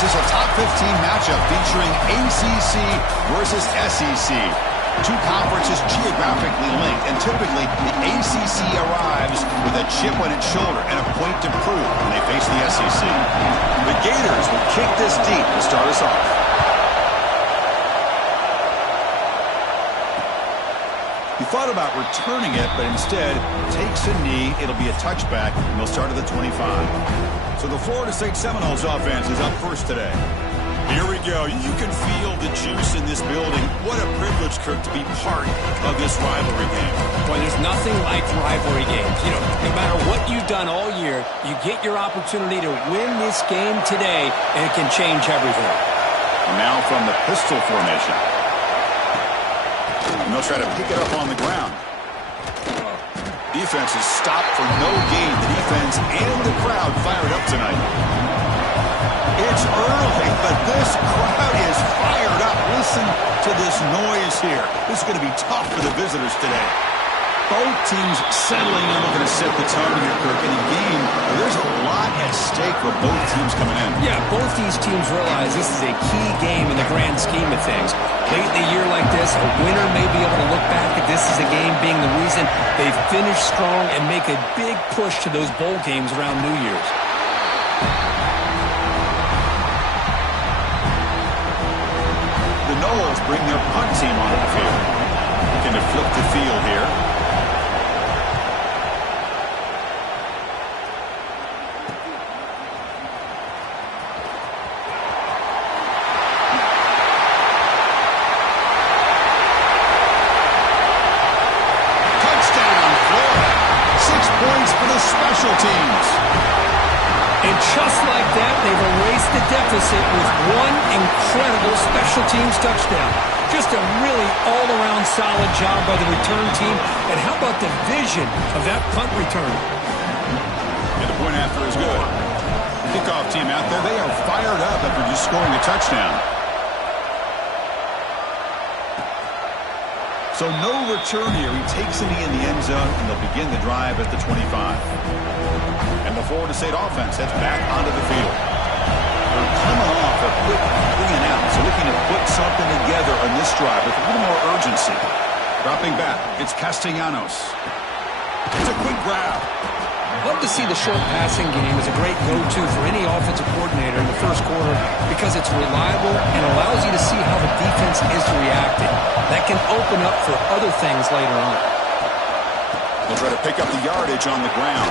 This is a top 15 matchup featuring ACC versus SEC. Two conferences geographically linked, and typically the ACC arrives with a chip on its shoulder and a point to prove when they face the SEC. The Gators will kick this deep to start us off. He thought about returning it, but instead takes a knee. It'll be a touchback, and they'll start at the 25. So the Florida State Seminoles offense is up first today. Here we go. You can feel the juice in this building. What a privilege, Kirk, to be part of this rivalry game. Boy, there's nothing like rivalry games. You know, no matter what you've done all year, you get your opportunity to win this game today, and it can change everything. And now from the pistol formation. And they'll try to pick it up on the ground. Defense is stopped for no gain. The defense and the crowd fired up tonight. It's early, but this crowd is fired up. Listen to this noise here. This is going to be tough for the visitors today. Both teams settling in, looking to set the tone here, Kirk. In a game where there's a lot at stake for both teams coming in. Yeah, both these teams realize this is a key game in the grand scheme of things. Late in a year like this, a winner may be able to look back at this as a game being the reason they finish strong and make a big push to those bowl games around New Year's. The Noles bring their punt team onto the field. Looking to flip the field here. Special teams. And just like that, they've erased the deficit with one incredible special teams touchdown. Just a really all-around solid job by the return team. And how about the vision of that punt return? And the point after is good. Kickoff team out there, they are fired up after just scoring a touchdown. So no return here. He takes a knee in the end zone, and they'll begin the drive at the 25. And the Florida State offense heads back onto the field. They're coming off a quick 3-and-out, so looking to put something together on this drive with a little more urgency. Dropping back, it's Castellanos. It's a quick grab. Love to see the short passing game as a great go-to for any offensive coordinator in the first quarter because it's reliable and allows you to see how the defense is reacting. That can open up for other things later on. They'll try to pick up the yardage on the ground.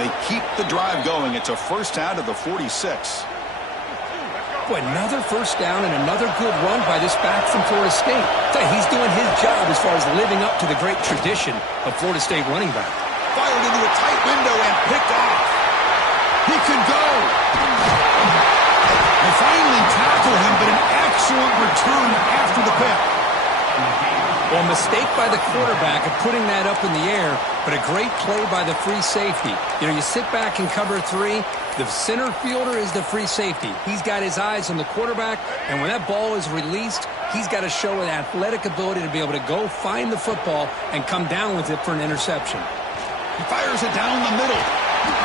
They keep the drive going. It's a first down to the 46. Boy, another first down and another good run by this back from Florida State. He's doing his job as far as living up to the great tradition of Florida State running back. Fired into a tight window and picked off. He could go. They finally tackle him, but an excellent return after the pick. Well, mistake by the quarterback of putting that up in the air, but a great play by the free safety. You know, you sit back in cover three, the center fielder is the free safety. He's got his eyes on the quarterback, and when that ball is released, he's got to show an athletic ability to be able to go find the football and come down with it for an interception. He fires it down the middle.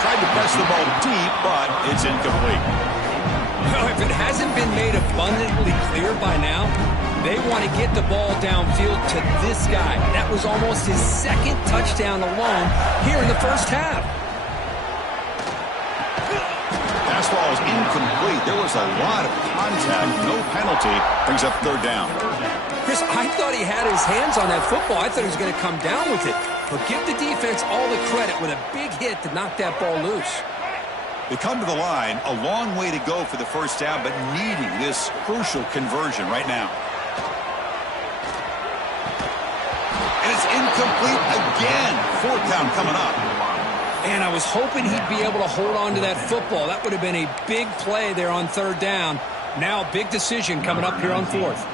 Tried to press the ball deep, but it's incomplete. Well, if it hasn't been made abundantly clear by now, they want to get the ball downfield to this guy. That was almost his second touchdown alone here in the first half. Fastball is incomplete. There was a lot of contact. No penalty. Brings up third down. Chris, I thought he had his hands on that football. I thought he was going to come down with it. But give the defense all the credit with a big hit to knock that ball loose. They come to the line. A long way to go for the first down, but needing this crucial conversion right now. And it's incomplete again. Fourth down coming up. And I was hoping he'd be able to hold on to that football. That would have been a big play there on third down. Now, big decision coming up here on fourth.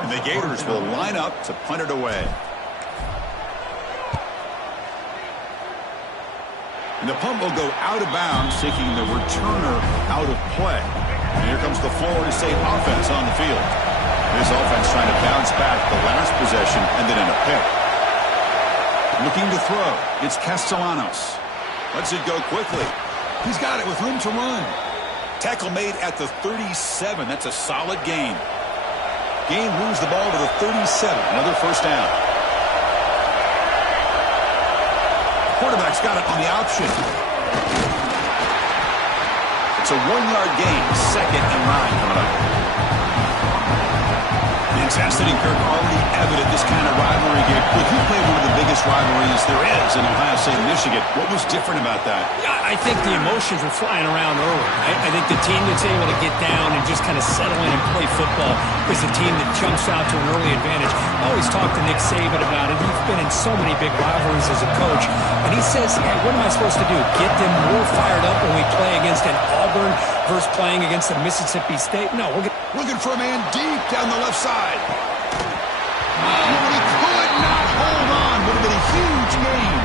And the Gators will line up to punt it away. And the punt will go out of bounds, taking the returner out of play. And here comes the Florida State offense on the field. This offense trying to bounce back the last possession and then in a pick. Looking to throw. It's Castellanos. Lets it go quickly. He's got it with room to run. Tackle made at the 37. That's a solid gain. Gain moves the ball to the 37. Another first down. Quarterback's got it on the option. It's a 1-yard gain. 2nd and 9 coming up. The intensity, Kirk, already evident this kind of rivalry game. Look, you play one of the biggest rivalries there is in Ohio State and Michigan. What was different about that? I think the emotions were flying around early. I think the team that's able to get down and just kind of settle in and play football is the team that jumps out to an early advantage. I always talk to Nick Saban about it. He's been in so many big rivalries as a coach. And he says, hey, what am I supposed to do? Get them more fired up when we play against an Auburn versus playing against a Mississippi State? No, we're looking for a man deep down the left side. Oh, he could not hold on. Would have been a huge gain.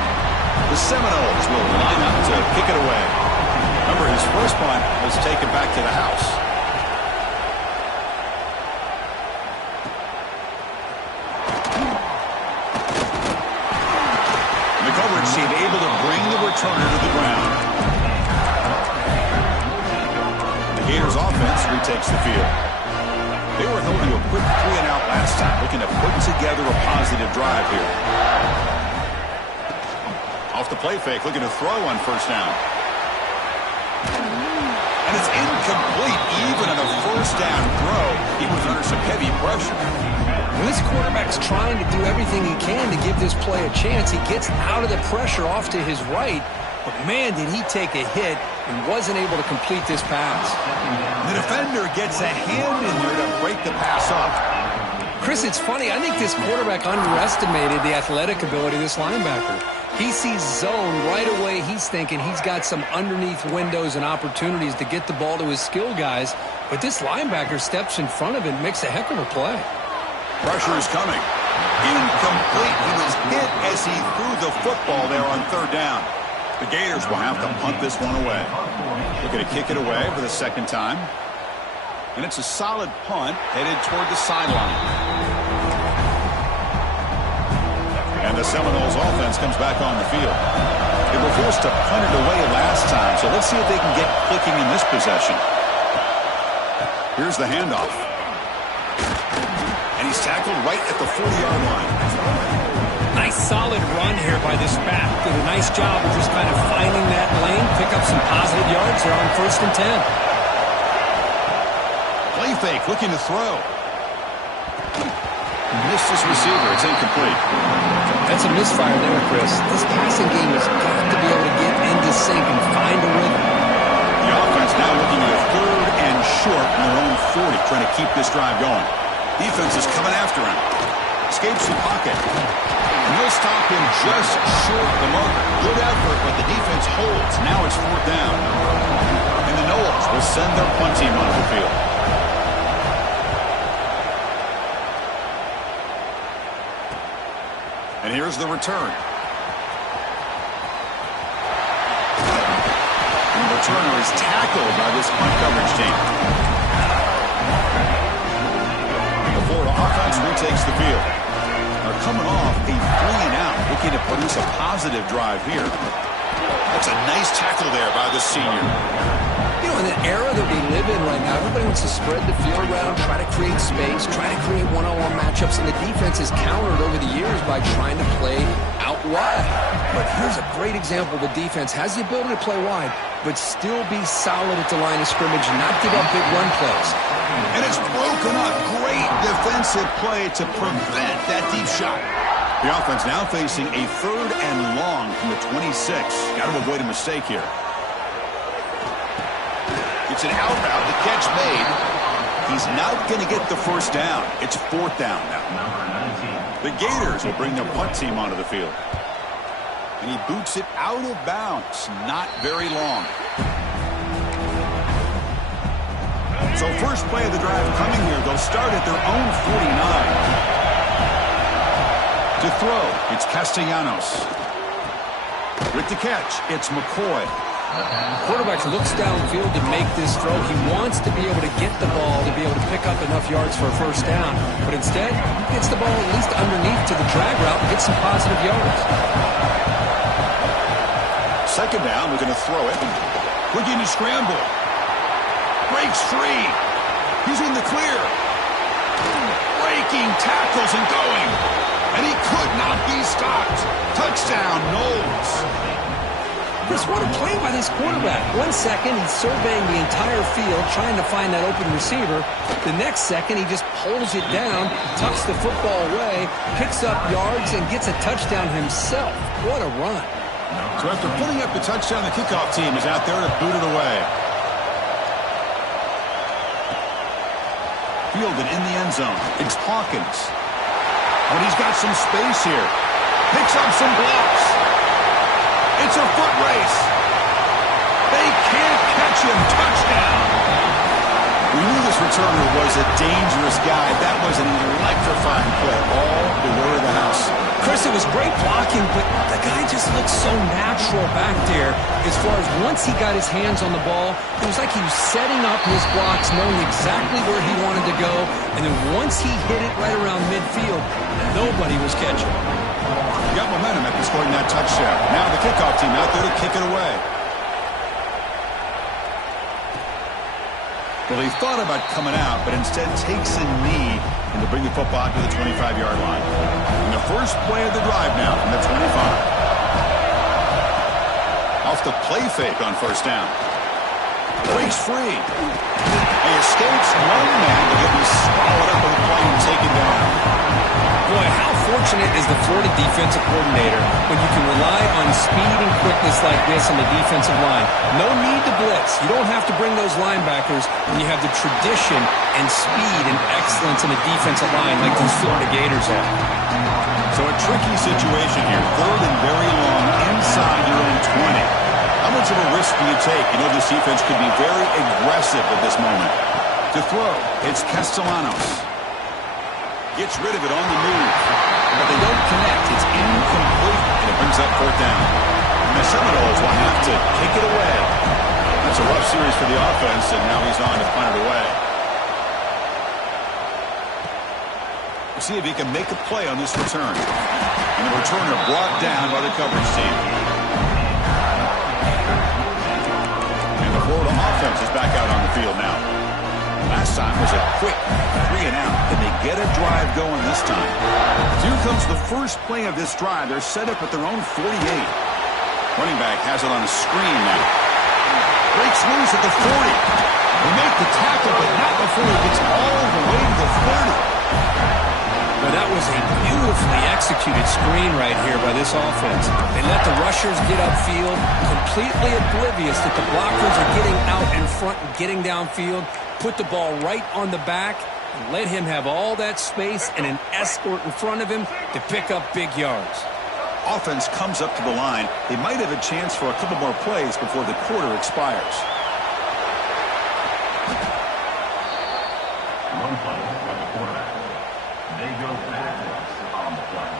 The Seminoles will line up to kick it away. Remember, his first punt was taken back to the house. The coverage team able to bring the returner to the ground. The Gators offense retakes the field. They were held to a quick 3-and-out last time, looking to put together a positive drive here. Off the play fake, looking to throw on first down. And it's incomplete, even on a first down throw. He was under some heavy pressure. Well, this quarterback's trying to do everything he can to give this play a chance. He gets out of the pressure off to his right. But, man, did he take a hit and wasn't able to complete this pass. The defender gets a hand in there to break the pass up. Chris, it's funny. I think this quarterback underestimated the athletic ability of this linebacker. He sees zone right away. He's thinking he's got some underneath windows and opportunities to get the ball to his skill guys. But this linebacker steps in front of it and makes a heck of a play. Pressure is coming. Incomplete. He was hit as he threw the football there on third down. The Gators will have to punt this one away. They're going to kick it away for the second time. And it's a solid punt headed toward the sideline. And the Seminoles offense comes back on the field. They were forced to punt it away last time, so let's see if they can get clicking in this possession. Here's the handoff. And he's tackled right at the 40-yard line. Nice solid run here by this back. Did a nice job of just kind of finding that lane, pick up some positive yards here on 1st and 10. Play fake, looking to throw. Missed his receiver. It's incomplete. That's a misfire there, Chris. This passing game has got to be able to get into sync and find a rhythm. The offense now looking at a 3rd and short on their own 40, trying to keep this drive going. Defense is coming after him. Escapes the pocket. And he'll stop him just short of the marker. Good effort, but the defense holds. Now it's 4th down. And the Noles will send their punt team onto the field. And here's the return. And the returner is tackled by this punt coverage team. The Florida offense retakes the field. They're coming off a 3-and-out, looking to produce a positive drive here. That's a nice tackle there by the senior. You know, in the era that we live in right now, everybody wants to spread the field around, try to create space, try to create one-on-one matchups, and the defense has countered over the years by trying to play out wide. But here's a great example. The defense has the ability to play wide, but still be solid at the line of scrimmage, not give up big run plays. And it's broken up. Great defensive play to prevent that deep shot. The offense now facing a 3rd and long from the 26. Got to avoid a mistake here. It's an out route. The catch made. He's not going to get the first down. It's 4th down now. The Gators will bring their punt team onto the field. And he boots it out of bounds. Not very long. So first play of the drive coming here. They'll start at their own 49. To throw, it's Castellanos. With the catch, it's McCoy. Quarterback looks downfield to make this throw. He wants to be able to get the ball to be able to pick up enough yards for a first down. But instead, he gets the ball at least underneath to the drag route and gets some positive yards. Second down, we're going to throw it. Looking to scramble. Breaks free. He's in the clear. Breaking tackles and going. And he could not be stopped. Touchdown, Knowles. Chris, what a play by this quarterback. 1 second, he's surveying the entire field, trying to find that open receiver. The next second, he just pulls it down, tucks the football away, picks up yards, and gets a touchdown himself. What a run. So after putting up the touchdown, the kickoff team is out there to boot it away. Fielded in the end zone. It's Hawkins. But he's got some space here. Picks up some blocks. It's a foot race. They can't catch him. Touchdown. We knew this returner was a dangerous guy. That was an electrifying play. All the way to the house. Chris, it was great blocking, but the guy just looks so natural back there. As far as once he got his hands on the ball, it was like he was setting up his blocks, knowing exactly where he wanted to go. And then once he hit it right around midfield, nobody was catching. Got momentum after scoring that touchdown. Now the kickoff team out there to kick it away. Well, he thought about coming out, but instead takes a knee and to bring the football to the 25-yard line. And the first play of the drive now from the 25. Off the play fake on first down. Breaks free. He escapes one man to get him swallowed up with the play and taken down. Boy, how fortunate is the Florida defensive coordinator when you can rely on speed and quickness like this on the defensive line. No need to blitz. You don't have to bring those linebackers when you have the tradition and speed and excellence in the defensive line like these Florida Gators have. So a tricky situation here. Third and very long inside your own 20. How much of a risk do you take? You know this defense could be very aggressive at this moment. To throw, it's Castellanos. Gets rid of it on the move. But they don't connect. It's incomplete, and it brings up fourth down. And the Seminoles will have to kick it away. That's a rough series for the offense, and now he's on to punt it away. We'll see if he can make a play on this return. And the returner brought down by the coverage team. And the Florida offense is back out on the field now. Last time was a quick 3 and out. Can they get a drive going this time? Here comes the first play of this drive. They're set up at their own 48. Running back has it on a screen now. Breaks loose at the 40. They make the tackle, but not before he gets all the way to the 30. But that was a beautifully executed screen right here by this offense. They let the rushers get upfield, completely oblivious that the blockers are getting out in front and getting downfield. Put the ball right on the back and let him have all that space and an escort in front of him to pick up big yards. Offense comes up to the line. They might have a chance for a couple more plays before the quarter expires. One play for the quarterback. They go backwards on the play.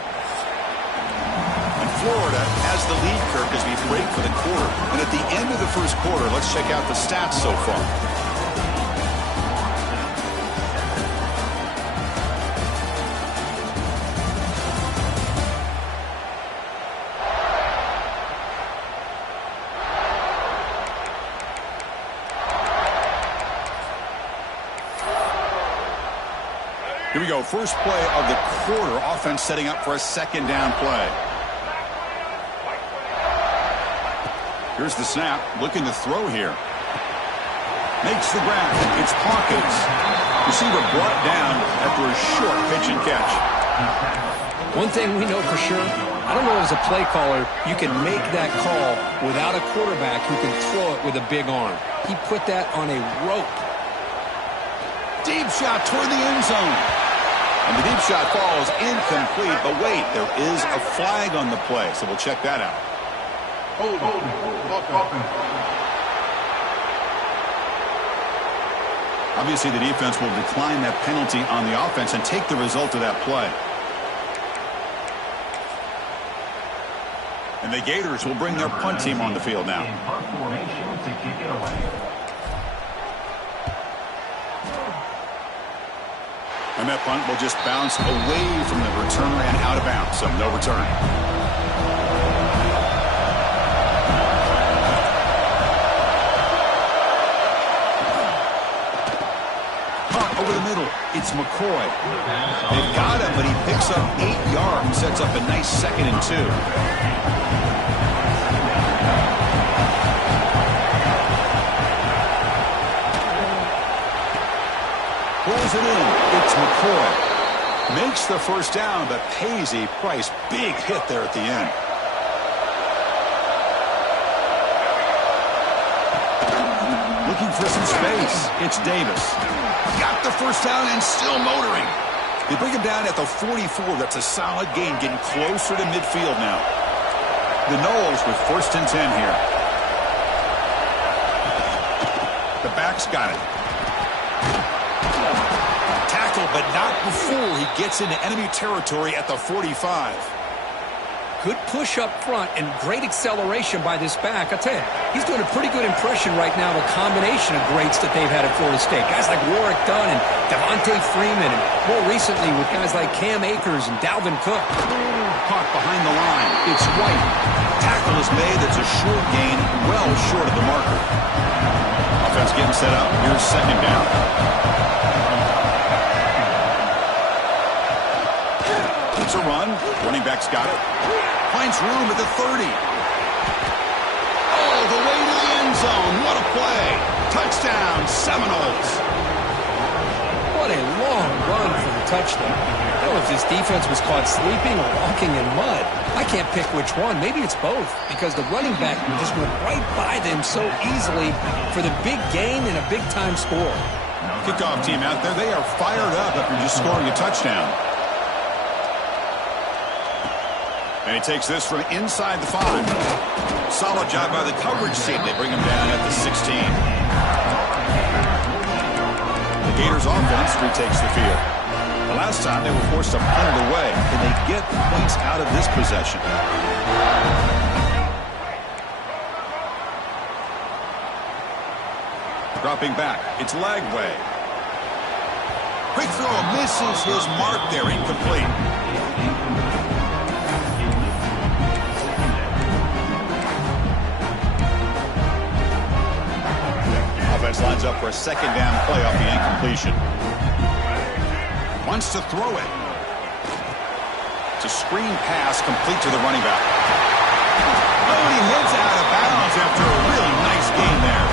And Florida has the lead, Kirk, as we break for the quarter. And at the end of the first quarter, let's check out the stats so far. Here we go, first play of the quarter. Offense setting up for a second down play. Here's the snap, looking to throw here. Makes the grab. It's Hawkins. Receiver brought down after a short pitch and catch. One thing we know for sure, I don't know as a play caller, you can make that call without a quarterback who can throw it with a big arm. He put that on a rope. Deep shot toward the end zone. And the deep shot falls incomplete, but wait, there is a flag on the play, so we'll check that out. Obviously, the defense will decline that penalty on the offense and take the result of that play. And the Gators will bring their punt team on the field now. Punt formation to kick it away. And that punt will just bounce away from the returner and out of bounds, so no return. Over the middle, it's McCoy. They've got him, but he picks up 8 yards and sets up a nice 2nd and 2. Pulls it in. It's McCoy. Makes the first down, but pays a price. Big hit there at the end. Looking for some space. It's Davis. Got the first down and still motoring. They bring him down at the 44. That's a solid gain, getting closer to midfield now. The Noles with 1st and 10 here. The back's got it. Tackle, but not before he gets into enemy territory at the 45. Good push up front and great acceleration by this back. I tell you, he's doing a pretty good impression right now of a combination of greats that they've had at Florida State. Guys like Warrick Dunn and Devontae Freeman, and more recently with guys like Cam Akers and Dalvin Cook. Caught behind the line. It's White. Tackle is made. That's a short gain, well short of the marker. Offense getting set up. Here's 2nd down. It's a run. Running back's got it. Finds room at the 30. Oh, the way to the end zone. What a play. Touchdown, Seminoles. What a long run for the touchdown. I don't know if this defense was caught sleeping or walking in mud. I can't pick which one. Maybe it's both, because the running back just went right by them so easily for the big gain and a big-time score. Kickoff team out there. They are fired up after just scoring a touchdown. And he takes this from inside the 5. Solid job by the coverage team. They bring him down at the 16. The Gators offense retakes the field. The last time they were forced to punt it away. Can they get points out of this possession? Dropping back. It's Lagway. Quick throw. Misses his mark there. Incomplete. Offense lines up for a 2nd down play off the incompletion. Wants to throw it. It's a screen pass complete to the running back. Oh, and he heads out of bounds after a really nice gain there.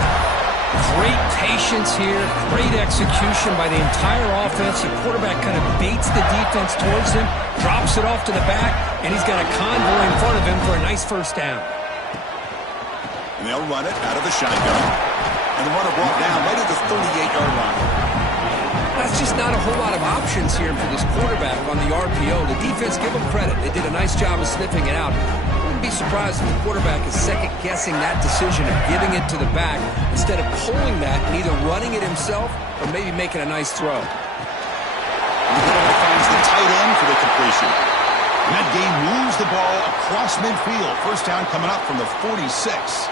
Great patience here, great execution by the entire offense. The quarterback kind of baits the defense towards him, drops it off to the back, and he's got a convoy in front of him for a nice first down. And they'll run it out of the shotgun. And the runner brought down right at the 38-yard line. That's just not a whole lot of options here for this quarterback on the RPO. The defense, give them credit. They did a nice job of sniffing it out. I wouldn't be surprised if the quarterback is second-guessing that decision of giving it to the back instead of pulling that and either running it himself or maybe making a nice throw. And the quarterback finds the tight end for the completion. And that game moves the ball across midfield. First down coming up from the 46.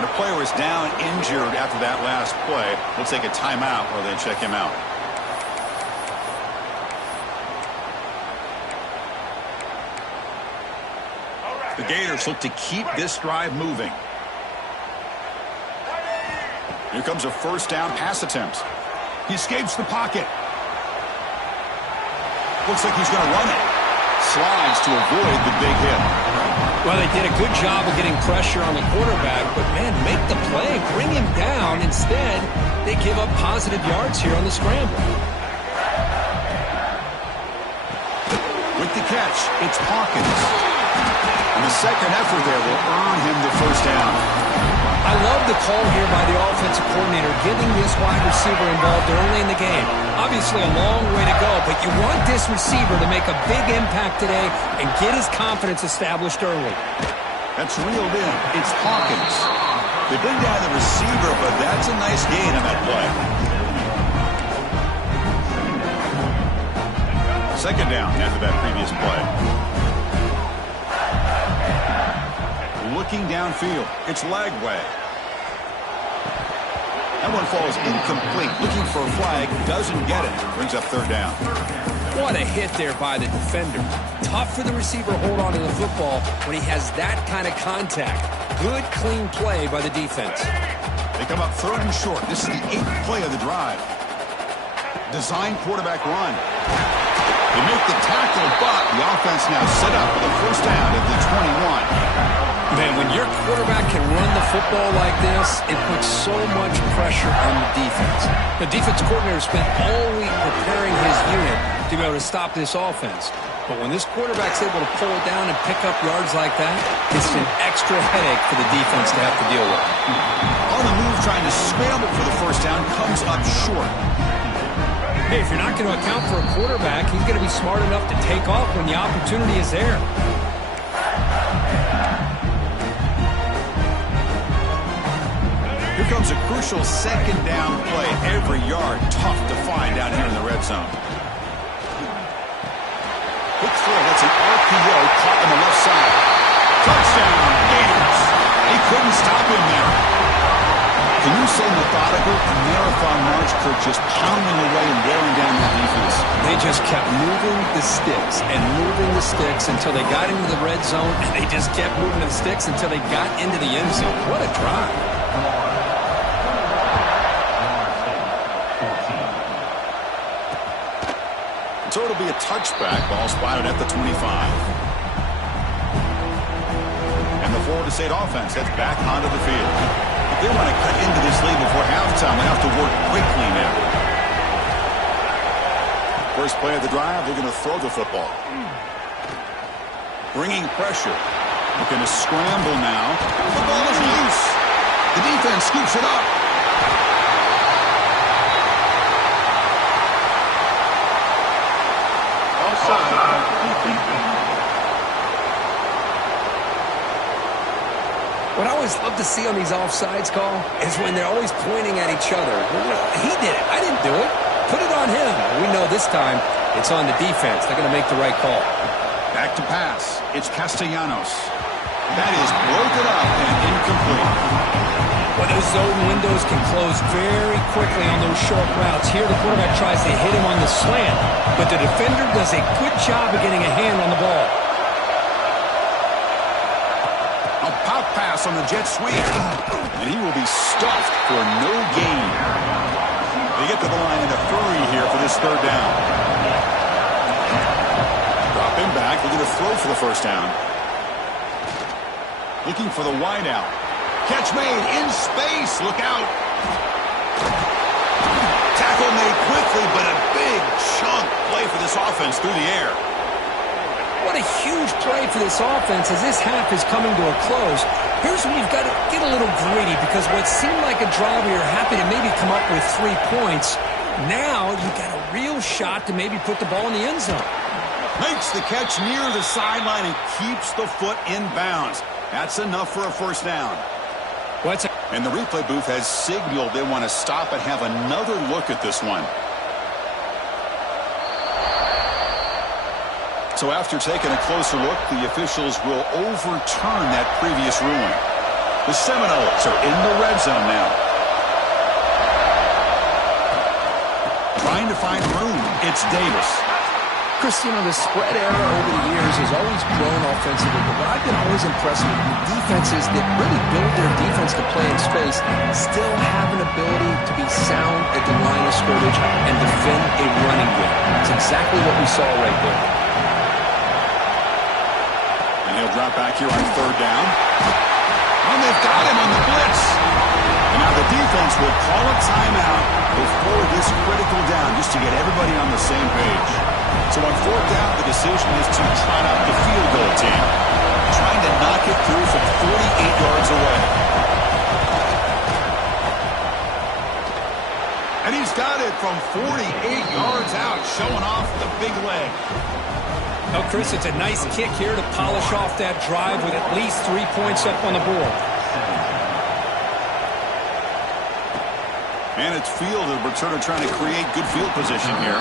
And the player is down injured after that last play. We'll take a timeout while they check him out. The Gators look to keep this drive moving. Here comes a first down pass attempt. He escapes the pocket. Looks like he's going to run it. Slides to avoid the big hit. Well, they did a good job of getting pressure on the quarterback, but, man, make the play, bring him down. Instead, they give up positive yards here on the scramble. With the catch, it's Hawkins. And the second effort there will earn him the first down. I love the call here by the offensive coordinator, getting this wide receiver involved early in the game. Obviously a long way to go, but you want this receiver to make a big impact today and get his confidence established early. That's reeled in. It's Hawkins. They bring down the receiver, but that's a nice gain on that play. Second down after that previous play. Looking downfield. It's Lagway. That one falls incomplete. Looking for a flag. Doesn't get it. Brings up third down. What a hit there by the defender. Tough for the receiver to hold on to the football when he has that kind of contact. Good, clean play by the defense. They come up third and short. This is the 8th play of the drive. Design quarterback run. They make the tackle, but the offense now set up for the first down at the 21. Man, when your quarterback can run the football like this, it puts so much pressure on the defense. The defense coordinator spent all week preparing his unit to be able to stop this offense. But when this quarterback's able to pull it down and pick up yards like that, it's an extra headache for the defense to have to deal with. On the move, trying to scramble for the first down, comes up short. Hey, if you're not going to account for a quarterback, he's going to be smart enough to take off when the opportunity is there. Here comes a crucial second down play. Every yard tough to find down here in the red zone. Quick throw. That's an RPO caught on the left side. Touchdown, Gators. They couldn't stop him there. Can you say methodical? A marathon march, Kirk, just pounding away and wearing down that defense. They just kept moving the sticks and moving the sticks until they got into the red zone, and they just kept moving the sticks until they got into the end zone. What a drive. So it'll be a touchback. Ball spotted at the 25. And the Florida State offense heads back onto the field. If they want to cut into this lead before halftime, they have to work quickly now. First play of the drive, they're going to throw the football. Bringing pressure. Looking to scramble now. The ball is loose. The defense scoops it up. What I always love to see on these offsides call is when they're always pointing at each other. He did it. I didn't do it. Put it on him. We know this time it's on the defense. They're going to make the right call. Back to pass. It's Castellanos. That is broken up and incomplete. Well, those zone windows can close very quickly on those short routes. Here the quarterback tries to hit him on the slant, but the defender does a good job of getting a hand on the ball. A pop pass on the jet sweep, and he will be stuffed for no gain. They get to the line in a hurry here for this third down. Dropping back, looking to throw for the first down. Looking for the wide out. Catch made in space. Look out. Tackle made quickly, but a big chunk play for this offense through the air. What a huge play for this offense as this half is coming to a close. Here's when you've got to get a little greedy because what seemed like a drive where you're happy to maybe come up with 3 points, now you've got a real shot to maybe put the ball in the end zone. Makes the catch near the sideline and keeps the foot in bounds. That's enough for a first down. And the replay booth has signaled they want to stop and have another look at this one. So after taking a closer look, the officials will overturn that previous ruling. The Seminoles are in the red zone now. Trying to find room. It's Davis. Christian, the spread era over the years has always grown offensively, but what I've been always impressed with defenses that really build their defense to play in space still have an ability to be sound at the line of scrimmage and defend a running game. It's exactly what we saw right there. And he'll drop back here on third down. And they've got him on the blitz. And now the defense will call a timeout before this critical down just to get everybody on the same page. So on fourth down, the decision is to trot out the field goal team, trying to knock it through from 48 yards away. And he's got it from 48 yards out, showing off the big leg. Oh, Chris, it's a nice kick here to polish off that drive with at least 3 points up on the board. And it's field, the returner trying to create good field position here.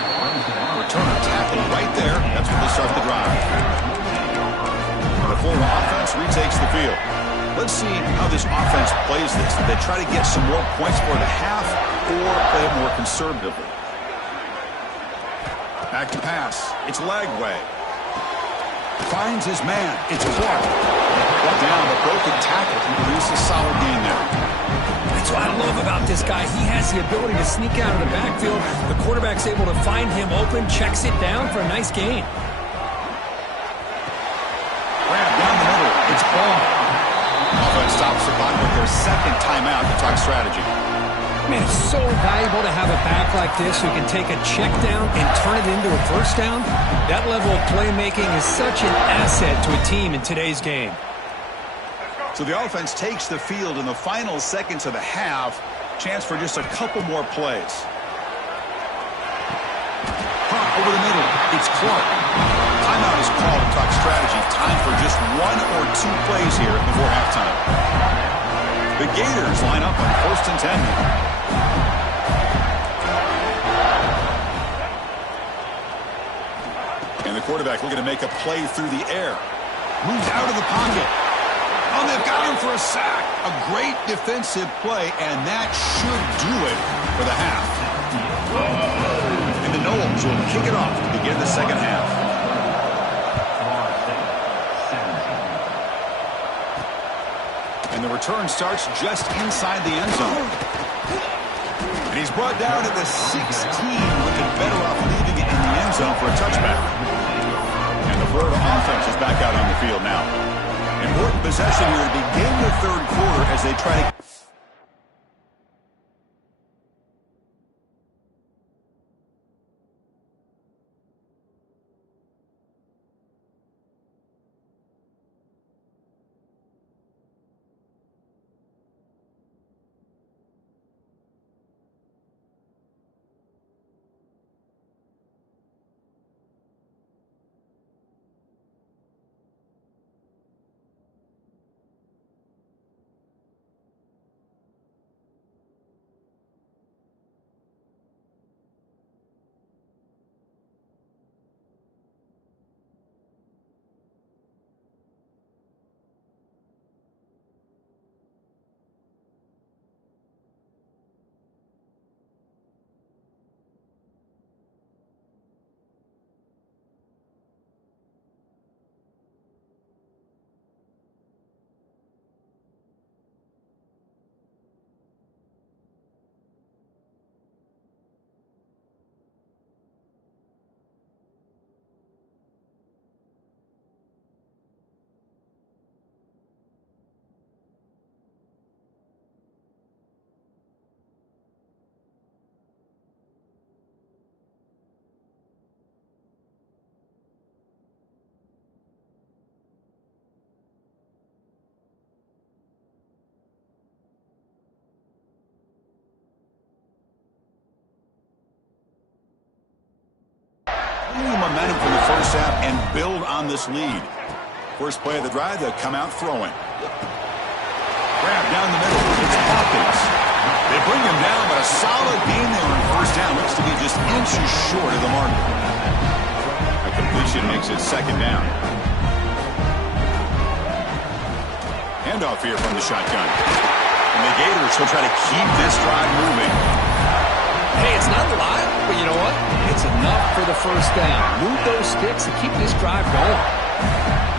Returner tackle right there. That's when they start the drive. And the Florida offense retakes the field. Let's see how this offense plays this. Do they try to get some more points for the half or play it more conservatively? Back to pass. It's Lagway. Finds his man. It's Clark. Brought down, a broken tackle. He produces a solid gain there. That's what I love about this guy. He has the ability to sneak out of the backfield. The quarterback's able to find him open, checks it down for a nice gain. Grab down the middle. It's Ball. Offense stops the clock with their second timeout to talk strategy. Man, it's so valuable to have a back like this who can take a check down and turn it into a first down. That level of playmaking is such an asset to a team in today's game. So the offense takes the field in the final seconds of the half. Chance for just a couple more plays. Hunt over the middle. It's Clark. Timeout is called to talk strategy. Time for just 1 or 2 plays here before halftime. The Gators line up on 1st and 10. And the quarterback looking to make a play through the air. Moves out of the pocket. Oh, they've got him for a sack. A great defensive play, and that should do it for the half. And the Noles will kick it off to begin the second half. And the return starts just inside the end zone. And he's brought down at the 16, looking better off leaving it in the end zone for a touchback. And the Florida offense is back out on the field now. Important possession here to begin the third quarter as they try to... momentum from the first half and build on this lead. First play of the drive, they'll come out throwing. Grab down the middle. It's Hawkins. They bring him down, but a solid gain there on first down. Looks to be just inches short of the marker. A completion makes it second down. Handoff here from the shotgun. And the Gators will try to keep this drive moving. Hey, it's not a lot, but you know what? It's enough for the first down. Move those sticks and keep this drive going.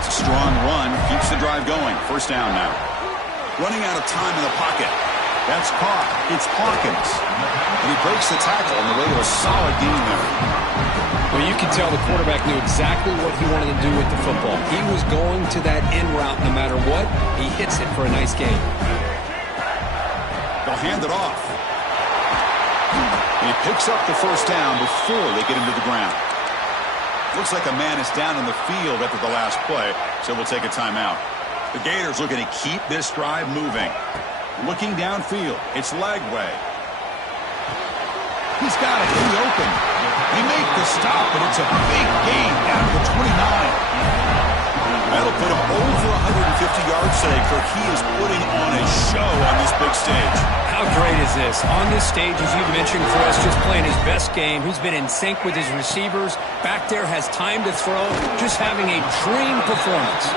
It's a strong run. Keeps the drive going. First down now. Running out of time in the pocket. That's caught. It's Hawkins. And he breaks the tackle on the way to a solid gain there. Well, you can tell the quarterback knew exactly what he wanted to do with the football. He was going to that end route no matter what. He hits it for a nice gain. They'll hand it off. And he picks up the first down before they get him to the ground. Looks like a man is down in the field after the last play, so we'll take a timeout. The Gators looking to keep this drive moving. Looking downfield, it's Lagway. He's got it in the open. They make the stop, but it's a big gain down to the 29. That'll put him over 150 yards today, Kirk. He is putting on a show on this big stage. How great is this? On this stage, as you mentioned, Chris, just playing his best game. He's been in sync with his receivers. Back there, has time to throw. Just having a dream performance.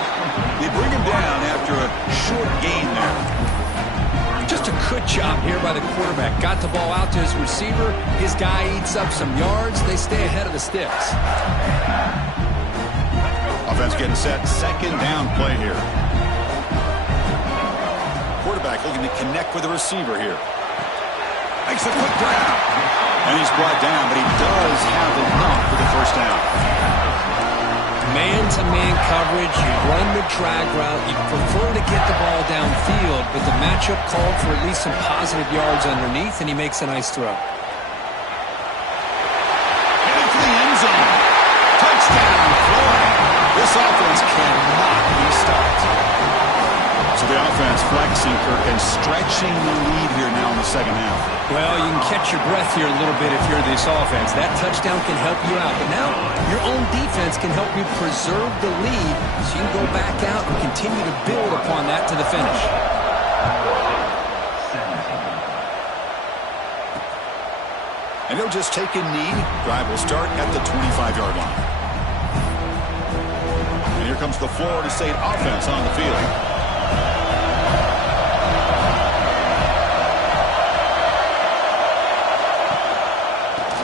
They bring him down after a short gain there. Just a good job here by the quarterback. Got the ball out to his receiver. His guy eats up some yards. They stay ahead of the sticks. Offense getting set. Second down play here. Quarterback looking to connect with the receiver here. Makes a quick grab. And he's brought down, but he does have enough for the first down. Man-to-man coverage. You run the drag route. You prefer to get the ball downfield, but the matchup called for at least some positive yards underneath, and he makes a nice throw. Heading for the end zone. Touchdown, Florida. This offense cannot be stopped. So the offense flexing, Kirk, and stretching the lead here now in the second half. Well, you can catch your breath here a little bit if you're this offense. That touchdown can help you out. But now your own defense can help you preserve the lead so you can go back out and continue to build upon that to the finish. And they'll just take a knee. Drive will start at the 25-yard line. And here comes the Florida State offense on the field.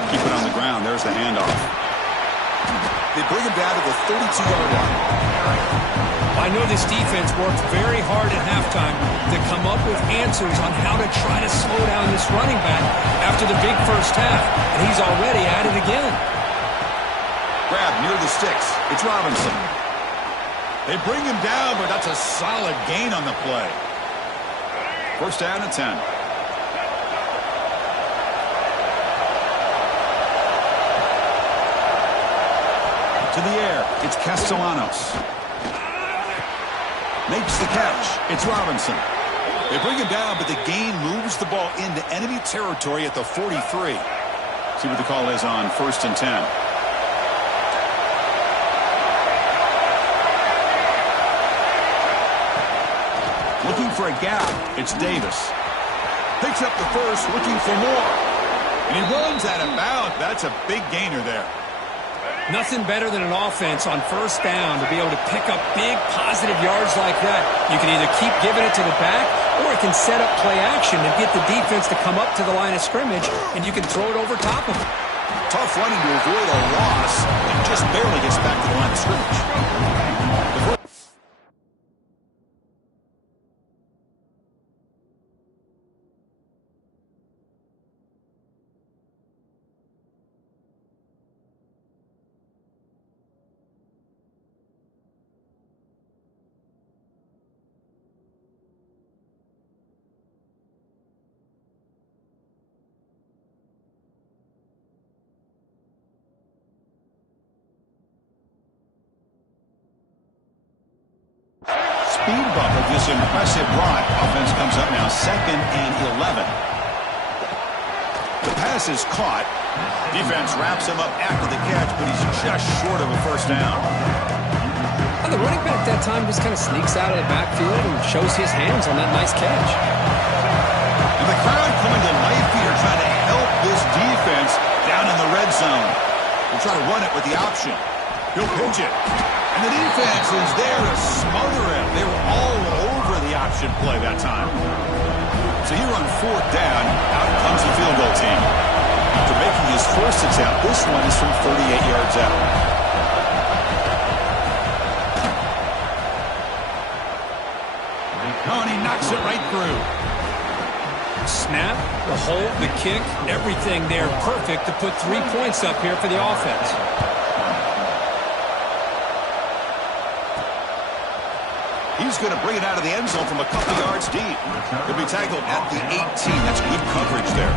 Keep it on the ground. There's the handoff. They bring him down to the 32-yard line. I know this defense worked very hard at halftime to come up with answers on how to try to slow down this running back after the big first half, and he's already at it again. Grab near the sticks. It's Robinson. They bring him down, but that's a solid gain on the play. First down and 10. To the air, it's Castellanos. Makes the catch. It's Robinson. They bring him down, but the gain moves the ball into enemy territory at the 43. See what the call is on first and 10. Looking for a gap. It's Davis. Picks up the first, looking for more. And he runs out of bounds. That's a big gainer there. Nothing better than an offense on first down to be able to pick up big positive yards like that. You can either keep giving it to the back, or it can set up play action and get the defense to come up to the line of scrimmage, and you can throw it over top of it. Tough running to avoid a loss, and just barely gets back to the line of scrimmage. Speed bump of this impressive drive. Offense comes up now, 2nd and 11. The pass is caught. Defense wraps him up after the catch, but he's just short of a first down. And the running back that time just kind of sneaks out of the backfield and shows his hands on that nice catch. And the crowd coming to life here, trying to help this defense down in the red zone. They'll try to run it with the option. He'll pitch it. And the defense is there to smother him. They were all over the option play that time. So here on 4th down, out comes the field goal team. After making his first attempt, this one is from 38 yards out. Oh, and he knocks it right through. Snap, the hold, the kick, everything there perfect to put 3 points up here for the offense. He's going to bring it out of the end zone from a couple yards deep. He'll be tackled at the 18. That's good coverage there.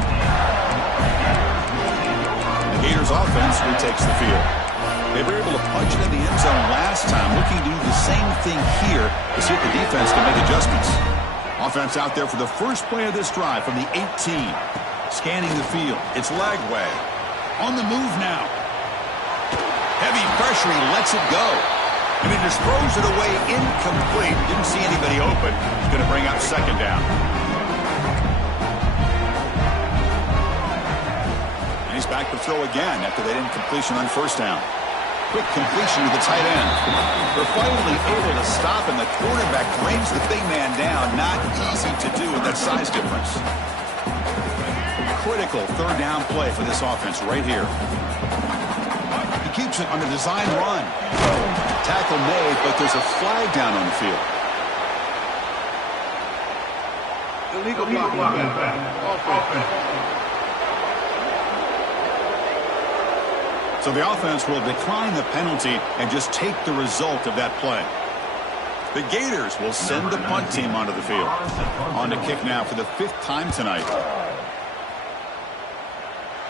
The Gators offense retakes the field. They were able to punch it in the end zone last time, looking to do the same thing here to see if the defense can make adjustments. Offense out there for the first play of this drive from the 18. Scanning the field. It's Lagway. On the move now. Heavy pressure. He lets it go. And he just throws it away incomplete. Didn't see anybody open. He's going to bring up second down. And he's back to throw again after that incompletion on first down. Quick completion to the tight end. They're finally able to stop, and the quarterback brings the big man down. Not easy to do with that size difference. Critical third down play for this offense right here. He keeps it on the design run. Tackle made, but there's a flag down on the field. Illegal offense. So the offense will decline the penalty and just take the result of that play. The Gators will send the punt team onto the field. On to kick now for the 5th time tonight.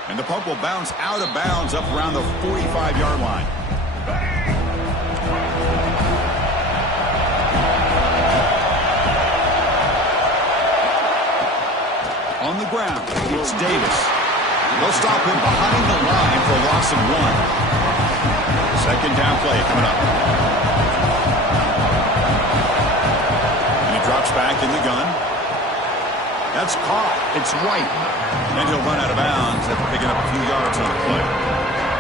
And the punt will bounce out of bounds up around the 45-yard line. On the ground, it's Davis. They'll stop him behind the line for a loss of 1. Second down play coming up. And he drops back in the gun. That's caught. It's White. And he'll run out of bounds after picking up a few yards on the play.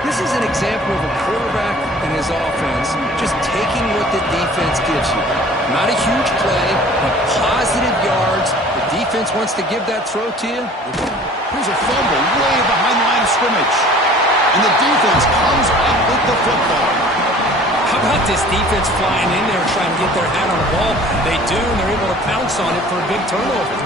This is an example of a quarterback and his offense just taking what the defense gives you. Not a huge play, but positive yards. The defense wants to give that throw to you. Here's a fumble way behind the line of scrimmage. And the defense comes up with the football. How about this defense flying in there trying to get their hat on the ball? They do, and they're able to pounce on it for a big turnover.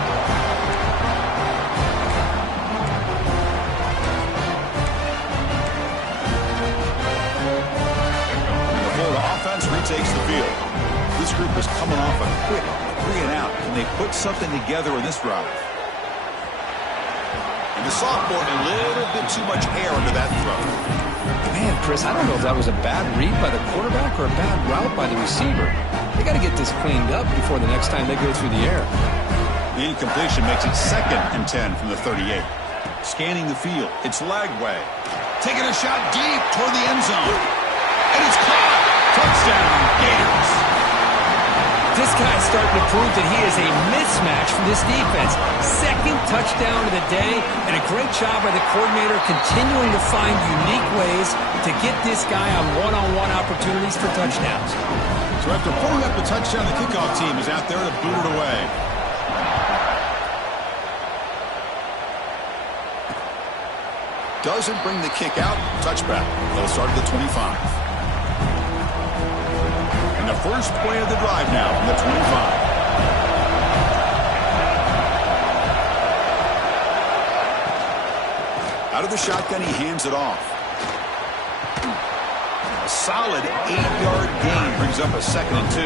The Florida offense retakes the field. This group is coming off a quick 3 and out. Can they put something together in this drive? The sophomore, a little bit too much air under that throw. Man, Chris, I don't know if that was a bad read by the quarterback or a bad route by the receiver. They got to get this cleaned up before the next time they go through the air. The incompletion makes it 2nd and 10 from the 38. Scanning the field, it's Lagway. Taking a shot deep toward the end zone. And it's caught. Touchdown, Gators. This guy's starting to prove that he is a mismatch for this defense. 2nd touchdown of the day, and a great job by the coordinator continuing to find unique ways to get this guy on one-on-one opportunities for touchdowns. So after pulling up the touchdown, the kickoff team is out there to boot it away. Doesn't bring the kick out. Touchback. They'll start at the 25. And the first play of the drive now from the 25. Out of the shotgun, he hands it off. A solid 8-yard gain brings up a 2nd and 2.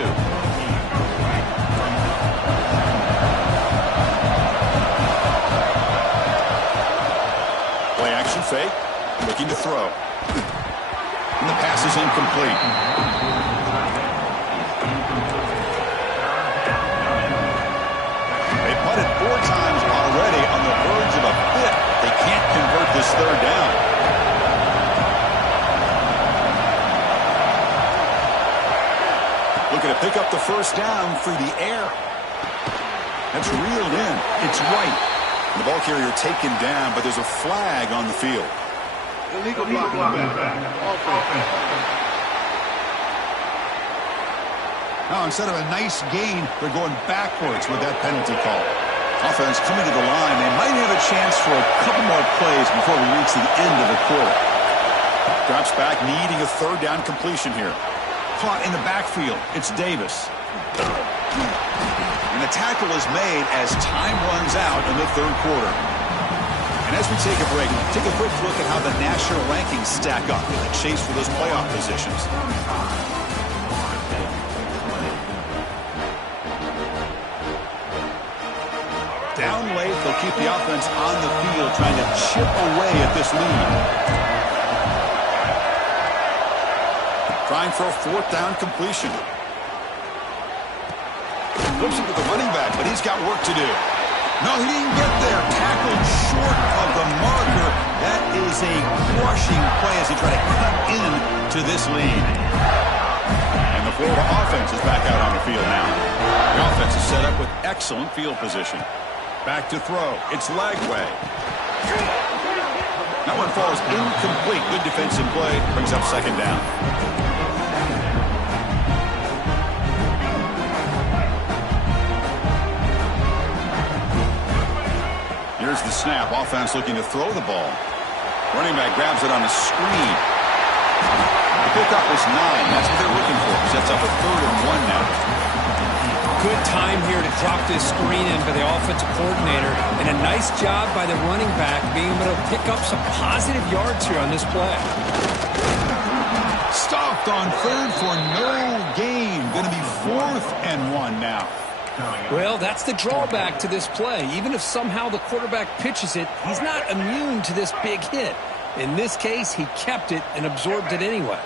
Play action fake. Looking to throw. And the pass is incomplete. Punted 4 times already on the verge of a 5th. They can't convert this 3rd down. Looking to pick up the first down through the air. That's reeled in. It's White. The ball carrier taken down, but there's a flag on the field. Illegal offense. Now, instead of a nice gain, they're going backwards with that penalty call. Offense coming to the line. They might have a chance for a couple more plays before we reach the end of the quarter. Drops back, needing a 3rd down completion here. Caught in the backfield. It's Davis. And the tackle is made as time runs out in the 3rd quarter. And as we take a break, take a quick look at how the national rankings stack up in the chase for those playoff positions. Down late, they'll keep the offense on the field, trying to chip away at this lead. Trying for a 4th down completion. Flips it to the running back, but he's got work to do. No, he didn't get there. Tackled short of the marker. That is a crushing play as he tried to cut into this lead. And the Florida offense is back out on the field now. The offense is set up with excellent field position. Back to throw. It's Lagway. That one falls incomplete. Good defensive play. Brings up second down. Here's the snap. Offense looking to throw the ball. Running back grabs it on a screen. The pickup was 9. That's what they're looking for. Sets up a 3rd and 1 now. Good time here to drop this screen in for the offensive coordinator. And a nice job by the running back being able to pick up some positive yards here on this play. Stopped on 3rd for no gain. Going to be 4th and 1 now. Well, that's the drawback to this play. Even if somehow the quarterback pitches it, he's not immune to this big hit. In this case, he kept it and absorbed it anyway.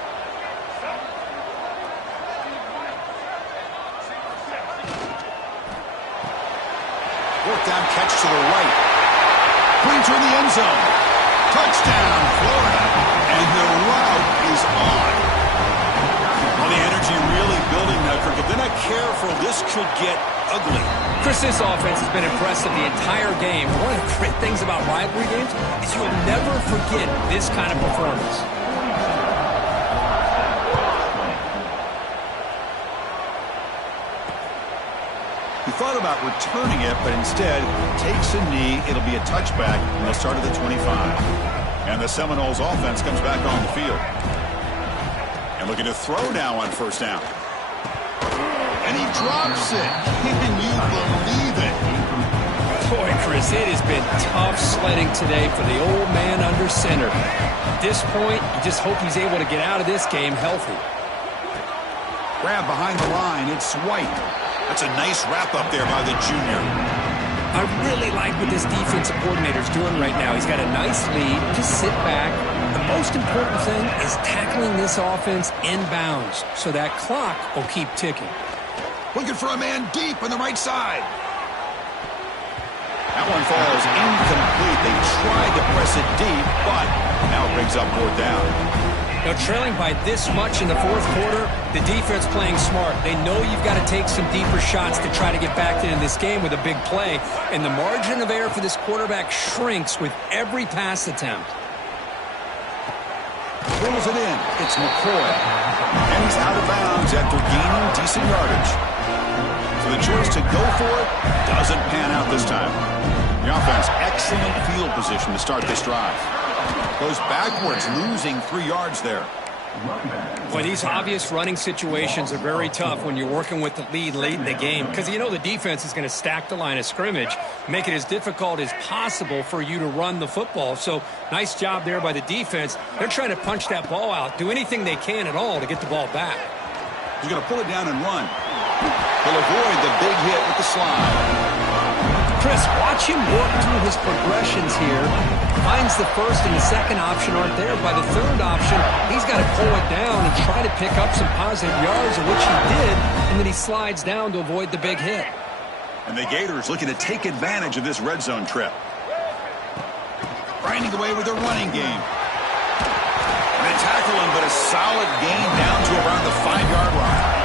Fourth down catch to the right. Pointer in the end zone. Touchdown, Florida. And the route is on. Well, the energy really building that. If they're not careful, this could get ugly. Chris, this offense has been impressive the entire game. One of the great things about rivalry games is you'll never forget this kind of performance. He thought about returning it, but instead takes a knee. It'll be a touchback, and they'll start at the 25. And the Seminoles offense comes back on the field. And looking to throw now on 1st down. And he drops it. Can you believe it? Boy, Chris, it has been tough sledding today for the old man under center. At this point, you just hope he's able to get out of this game healthy. Grab behind the line. It's White. That's a nice wrap up there by the junior. I really like what this defensive coordinator's doing right now. He's got a nice lead. Just sit back. The most important thing is tackling this offense inbounds so that clock will keep ticking. Looking for a man deep on the right side. That one falls incomplete. They tried to press it deep, but now it brings up 4th down. Now, trailing by this much in the 4th quarter, the defense playing smart. They know you've got to take some deeper shots to try to get back into this game with a big play. And the margin of error for this quarterback shrinks with every pass attempt. Pulls it in. It's McCoy. And he's out of bounds after gaining decent yardage. So the choice to go for it doesn't pan out this time. The offense, excellent field position to start this drive. Goes backwards, losing 3 yards there. Boy, these obvious running situations are very tough when you're working with the lead late in the game because you know the defense is going to stack the line of scrimmage, make it as difficult as possible for you to run the football. So nice job there by the defense. They're trying to punch that ball out, do anything they can at all to get the ball back. He's going to pull it down and run. He'll avoid the big hit with the slide. Chris, watch him work through his progressions here. Finds the 1st and the 2nd option aren't there. By the 3rd option, he's got to pull it down and try to pick up some positive yards, of which he did, and then he slides down to avoid the big hit. And the Gators looking to take advantage of this red zone trip. Grinding away with their running game. And they tackle him, but a solid gain down to around the 5-yard line.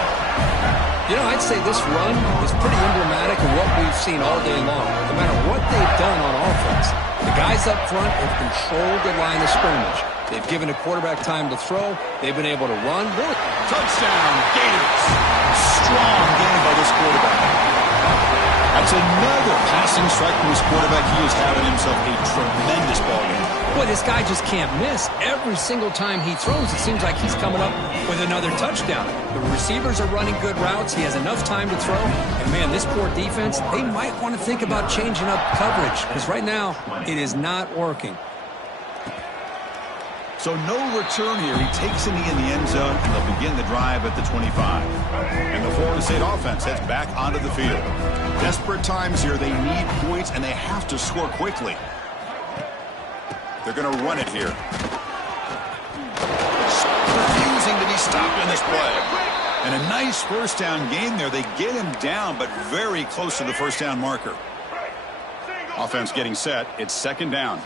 You know, I'd say this run is pretty emblematic of what we've seen all day long. No matter what they've done on offense, the guys up front have controlled the line of scrimmage. They've given the quarterback time to throw. They've been able to run. Really. Touchdown, Gators. Strong game by this quarterback. That's another passing strike from this quarterback. He is having himself a tremendous ball game. Boy, this guy just can't miss. Every single time he throws, it seems like he's coming up with another touchdown. The receivers are running good routes. He has enough time to throw. And, man, this poor defense, they might want to think about changing up coverage because right now it is not working. So no return here. He takes a knee in the end zone, and they'll begin the drive at the 25. And the Florida State offense heads back onto the field. Desperate times here. They need points, and they have to score quickly. They're going to run it here. Refusing to be stopped in this play. And a nice 1st down gain there. They get him down, but very close to the 1st down marker. Offense getting set. It's second down.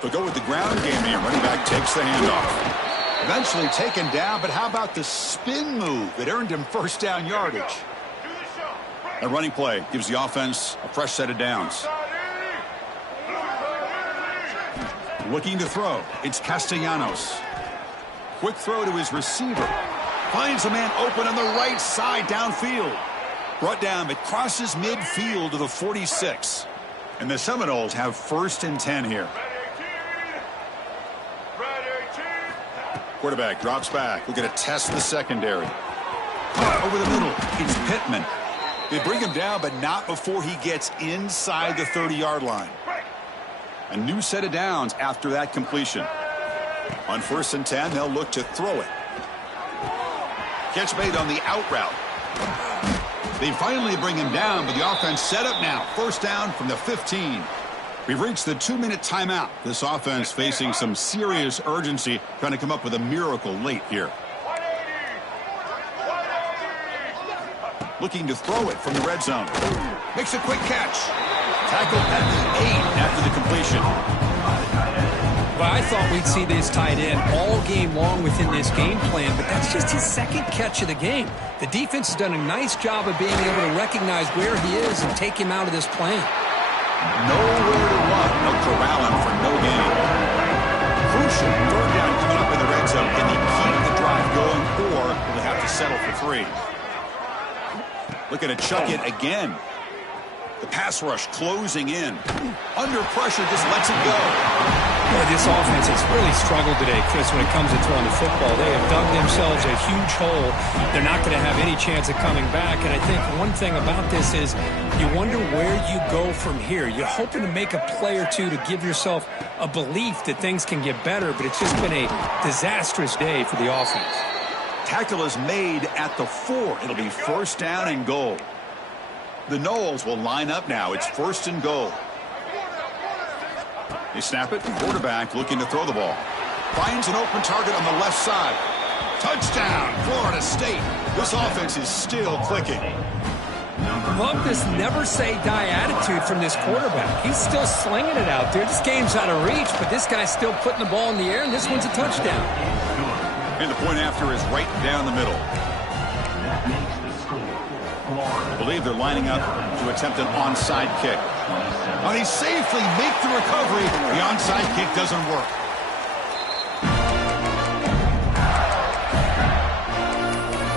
They'll go with the ground game here. Running back takes the handoff. Eventually taken down, but how about the spin move that earned him first down yardage? A running play gives the offense a fresh set of downs. Looking to throw. It's Castellanos. Quick throw to his receiver. Finds a man open on the right side downfield. Brought down, but crosses midfield to the 46. And the Seminoles have 1st and 10 here. Quarterback drops back. We're going to test the secondary. Over the middle, it's Pittman. They bring him down, but not before he gets inside the 30-yard line. A new set of downs after that completion. On 1st and 10, they'll look to throw it. Catch made on the out route. They finally bring him down, but the offense set up now. 1st down from the 15. We've reached the 2-minute timeout. This offense facing some serious urgency, trying to come up with a miracle late here. Looking to throw it from the red zone. Makes a quick catch. Tackled at the 8 after the completion. Well, I thought we'd see this tight end all game long within this game plan, but that's just his 2nd catch of the game. The defense has done a nice job of being able to recognize where he is and take him out of this plan. Nowhere to run. They'll corral him for no gain. Crucial 3rd down coming up in the red zone. Can they keep the drive going, or will they have to settle for 3? Looking to chuck it again. The pass rush closing in. Under pressure, just lets it go. Boy, this offense has really struggled today, Chris, when it comes to throwing the football. They have dug themselves a huge hole. They're not going to have any chance of coming back. And I think one thing about this is you wonder where you go from here. You're hoping to make a play or two to give yourself a belief that things can get better, but it's just been a disastrous day for the offense. Tackle is made at the 4. It'll be 1st down and goal. The Noles will line up now. It's 1st and goal. They snap it. Quarterback looking to throw the ball. Finds an open target on the left side. Touchdown, Florida State. This offense is still clicking. Love this never-say-die attitude from this quarterback. He's still slinging it out there. This game's out of reach, but this guy's still putting the ball in the air, and this one's a touchdown. And the point after is right down the middle. I believe they're lining up to attempt an onside kick. Now they safely make the recovery. The onside kick doesn't work.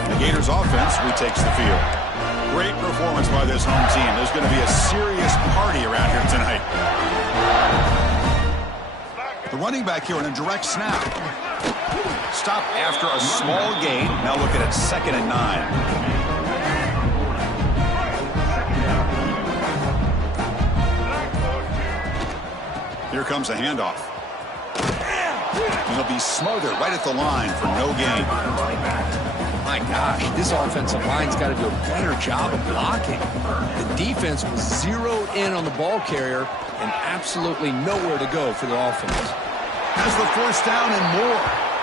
The Gators offense retakes the field. Great performance by this home team. There's going to be a serious party around here tonight. The running back here on a direct snap. Stop after a small gain. Now looking at 2nd and 9. Here comes a handoff. And he'll be smothered right at the line for no gain. My gosh, this offensive line's got to do a better job of blocking. The defense was zeroed in on the ball carrier and absolutely nowhere to go for the offense. Has the 1st down and more.